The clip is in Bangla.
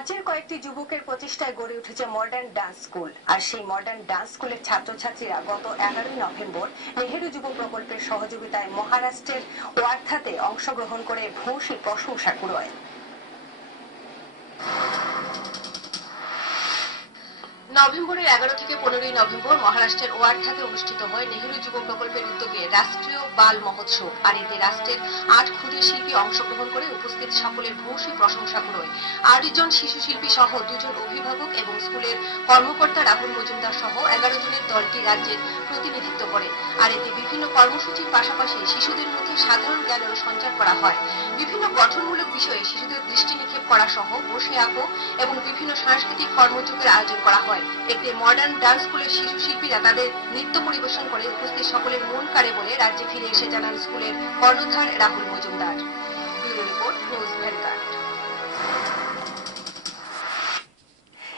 রাজ্যের কয়েকটি যুবকের প্রচেষ্টায় গড়ে উঠেছে মডার্ন ডান্স স্কুল। আর সেই মডার্ন ডান্স স্কুলের ছাত্রছাত্রীরা গত 11ই নভেম্বর নেহেরু যুব প্রকল্পের সহযোগিতায় মহারাষ্ট্রের ওয়ার্ধাতে অংশগ্রহণ করে ভূয়সী প্রশংসা কুড়োয়। নভেম্বরের 11 থেকে 15ই নভেম্বর মহারাষ্ট্রের ওয়ার্ধাতে অনুষ্ঠিত হয় নেহেরু যুব প্রকল্পের উদ্যোগে রাষ্ট্রীয় বাল মহোৎসব। আর এতে রাষ্ট্রের 8 ক্ষুদে শিল্পী অংশগ্রহণ করে উপস্থিত সকলের ভূয়সী প্রশংসা কুড়োয়। 8 জন শিশু শিল্পী সহ 2 জন অভিভাবক এবং স্কুলের কর্মকর্তা রাহুল মজুমদার সহ 11 জনের দলটি রাজ্যের প্রতিনিধিত্ব করে। আর এতে বিভিন্ন কর্মসূচির পাশাপাশি শিশুদের মধ্যে সাধারণ জ্ঞানের সঞ্চার করা হয়। বিভিন্ন গঠনমূলক বিষয়ে শিশুদের দৃষ্টি নিক্ষেপ করা সহ বসে আঁকো এবং বিভিন্ন সাংস্কৃতিক কর্মযোগের আয়োজন করা হয়। এতে মডার্ন ডান্স স্কুলের শিশু শিল্পীরা তাদের নৃত্য পরিবেশন করে উপস্থিত সকলের মন কাড়ে বলে রাজ্যে ফিরে এসে জানান স্কুলের কর্ণধার Rahul Majumdar. Bureau report, news vanguard.